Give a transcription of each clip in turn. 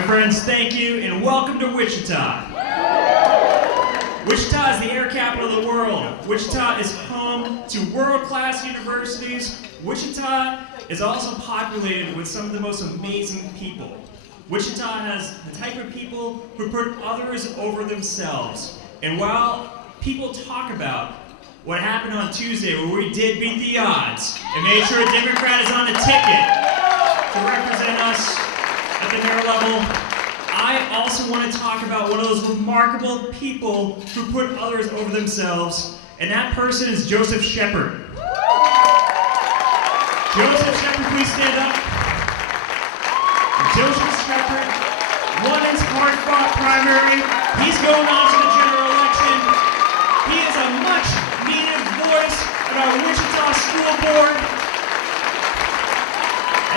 My friends, thank you and welcome to Wichita. Wichita is the air capital of the world. Wichita is home to world-class universities. Wichita is also populated with some of the most amazing people. Wichita has the type of people who put others over themselves. And while people talk about what happened on Tuesday where we did beat the odds and made sure a Democrat is on the ticket to represent us at the mayor level, I also want to talk about one of those remarkable people who put others over themselves, and that person is Joseph Shepard. Joseph Shepard, please stand up. Joseph Shepard won his hard-fought primary. He's going on to the general election. He is a much-needed voice of our Wichita School Board.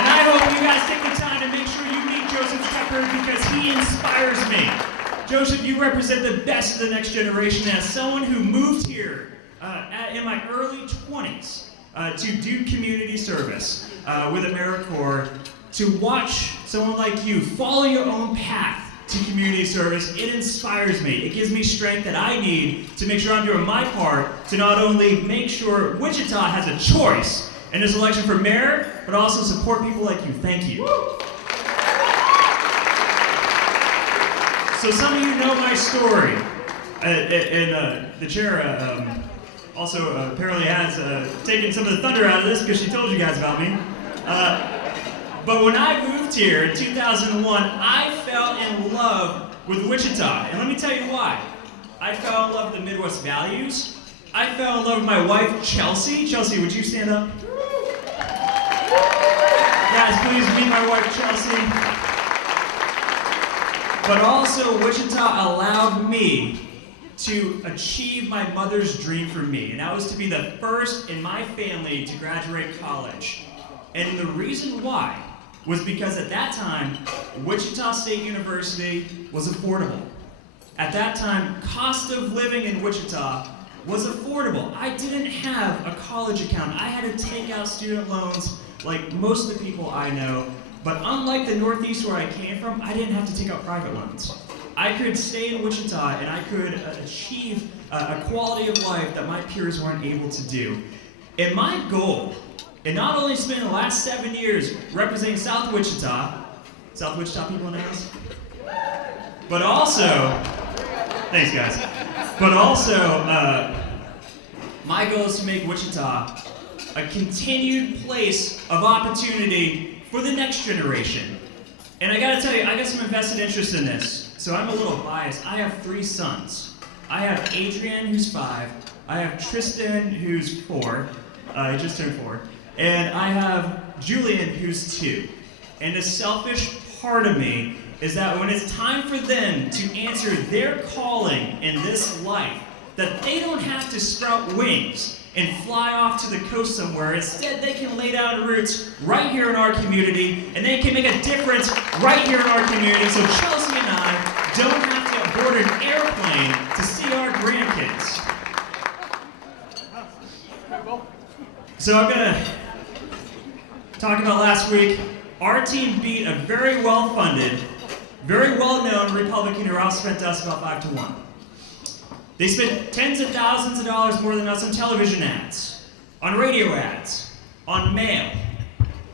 And I hope you guys take the time to make sure you meet Joseph Shepard because he inspires me. Joseph, you represent the best of the next generation as someone who moved here in my early 20s to do community service with AmeriCorps. To watch someone like you follow your own path to community service, it inspires me. It gives me strength that I need to make sure I'm doing my part to not only make sure Wichita has a choice in this election for mayor, but also support people like you. Thank you. So some of you know my story, and the chair also apparently has taken some of the thunder out of this because she told you guys about me. But when I moved here in 2001, I fell in love with Wichita. And let me tell you why. I fell in love with the Midwest values. I fell in love with my wife, Chelsea. Chelsea, would you stand up? Guys, please meet my wife, Chelsea. But also, Wichita allowed me to achieve my mother's dream for me. And that was to be the first in my family to graduate college. And the reason why was because at that time, Wichita State University was affordable. At that time, cost of living in Wichita was affordable. I didn't have a college account. I had to take out student loans like most of the people I know. But unlike the Northeast where I came from, I didn't have to take out private loans. I could stay in Wichita and I could achieve a quality of life that my peers weren't able to do. And my goal, and not only spending the last 7 years representing South Wichita people in the house, but also, thanks guys, but also my goal is to make Wichita a continued place of opportunity for the next generation. And I gotta tell you, I got some invested interest in this, so I'm a little biased. I have 3 sons. I have Adrian, who's 5, I have Tristan, who's 4, he just turned 4, and I have Julian, who's 2. And the selfish part of me is that when it's time for them to answer their calling in this life, that they don't have to sprout wings and fly off to the coast somewhere. Instead, they can lay down roots right here in our community, and they can make a difference right here in our community, so Chelsea and I don't have to board an airplane to see our grandkids. So I'm gonna talk about last week. Our team beat a very well-funded, very well-known Republican who outspent us about 5-1. They spent tens of thousands of dollars more than us on television ads, on radio ads, on mail,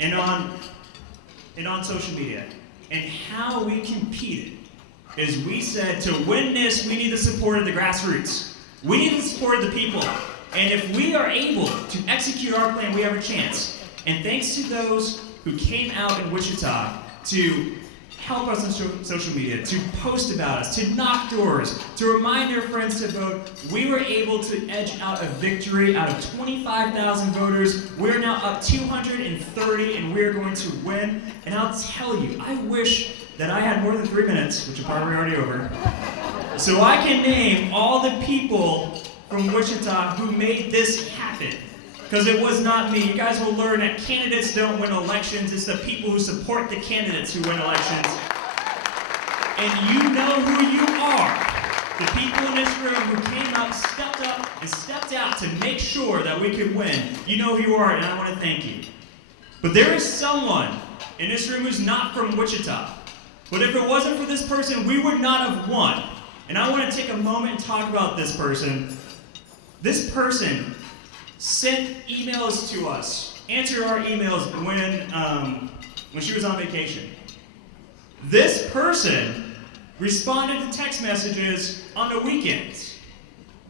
and on social media. And how we competed is we said to win this, we need the support of the grassroots. We need the support of the people. And if we are able to execute our plan, we have a chance. And thanks to those who came out in Wichita to help us on social media, to post about us, to knock doors, to remind their friends to vote, we were able to edge out a victory out of 25,000 voters. We're now up 230 and we're going to win. And I'll tell you, I wish that I had more than 3 minutes, which are probably already over, so I can name all the people from Wichita who made this happen. Because it was not me. You guys will learn that candidates don't win elections. It's the people who support the candidates who win elections. And you know who you are. The people in this room who came up, and stepped out to make sure that we could win. You know who you are, and I want to thank you. But there is someone in this room who's not from Wichita. But if it wasn't for this person, we would not have won. And I want to take a moment and talk about this person. This person sent emails to us, answered our emails when she was on vacation. This person responded to text messages on the weekends.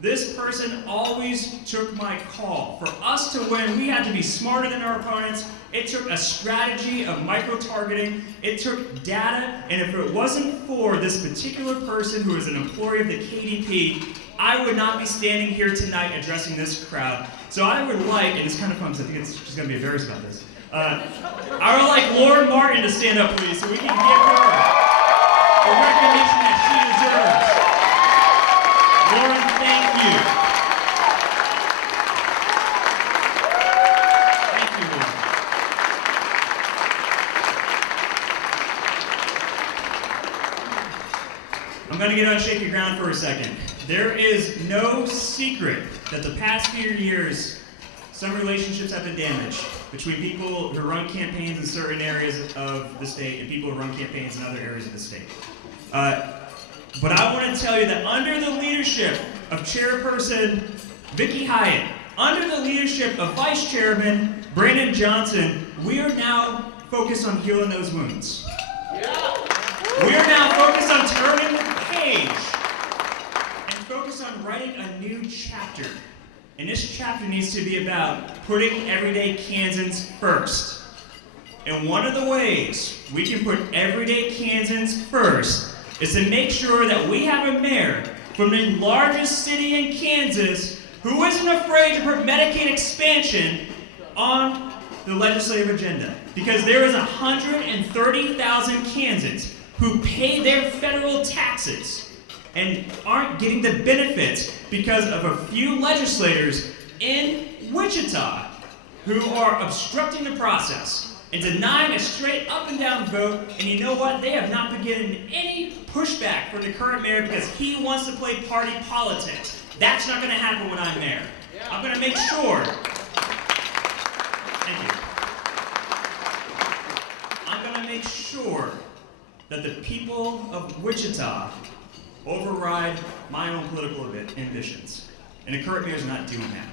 This person always took my call. For us to win, we had to be smarter than our opponents. It took a strategy of micro-targeting. It took data, and if it wasn't for this particular person who is an employee of the KDP, I would not be standing here tonight addressing this crowd. So I would like, and it's kind of fun because I think she's going to be embarrassed about this, I would like Lauren Martin to stand up, please, so we can give her the recognition that she deserves. Lauren, thank you. Thank you, Lauren. I'm going to get on shaky ground for a second. There is no secret that the past few years, some relationships have been damaged between people who run campaigns in certain areas of the state and people who run campaigns in other areas of the state. But I want to tell you that under the leadership of Chairperson Vicki Hyatt, under the leadership of Vice Chairman Brandon Johnson, we are now focused on healing those wounds. We are now focused on turning the page and focused on writing a new chapter. And this chapter needs to be about putting everyday Kansans first. And one of the ways we can put everyday Kansans first is to make sure that we have a mayor from the largest city in Kansas who isn't afraid to put Medicaid expansion on the legislative agenda. Because there is 130,000 Kansans who pay their federal taxes and aren't getting the benefits because of a few legislators in Wichita who are obstructing the process and denying a straight up and down vote. And you know what? They have not been getting any pushback from the current mayor because he wants to play party politics. That's not going to happen when I'm mayor. I'm going to make sure. Thank you. I'm going to make sure that the people of Wichita override my own political ambitions. And the current mayor's not doing that.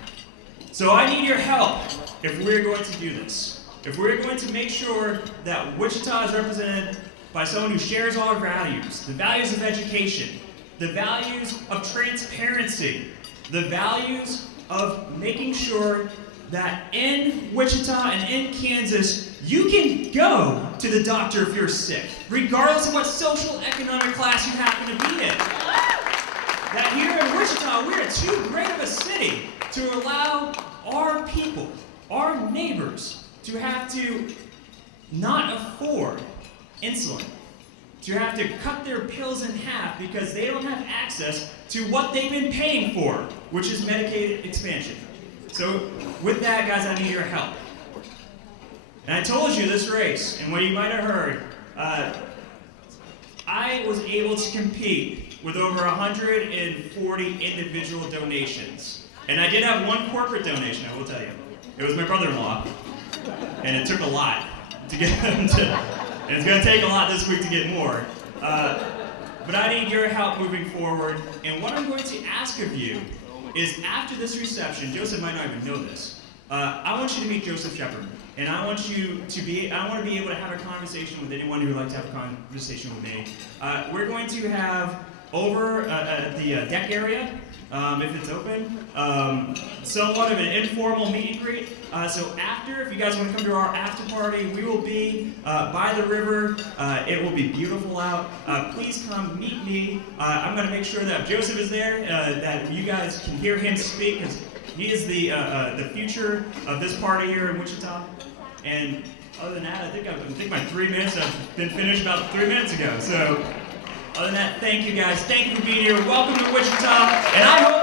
So I need your help if we're going to do this. If we're going to make sure that Wichita is represented by someone who shares our values, the values of education, the values of transparency, the values of making sure that in Wichita and in Kansas, you can go to the doctor if you're sick, regardless of what social economic class you happen to be in. That here in Wichita, we're too great of a city to allow our people, our neighbors, to have to not afford insulin, to have to cut their pills in half because they don't have access to what they've been paying for, which is Medicaid expansion. So with that, guys, I need your help. And I told you this race, and what you might have heard, I was able to compete with over 140 individual donations. And I did have one corporate donation, I will tell you. It was my brother-in-law. And it took a lot to get him to, and it's going to take a lot this week to get more. But I need your help moving forward. And what I'm going to ask of you is after this reception, Joseph might not even know this, I want you to meet Joseph Shepard. And I want to be able to have a conversation with anyone who would like to have a conversation with me. We're going to have over at the deck area, if it's open, somewhat of an informal meet and greet. So after, if you guys want to come to our after party, we will be by the river. It will be beautiful out. Please come meet me. I'm going to make sure that if Joseph is there, that you guys can hear him speak, because he is the future of this party here in Wichita. And other than that, I think my 3 minutes have been finished about 3 minutes ago. So other than that, thank you guys. Thank you for being here. Welcome to Wichita. And I hope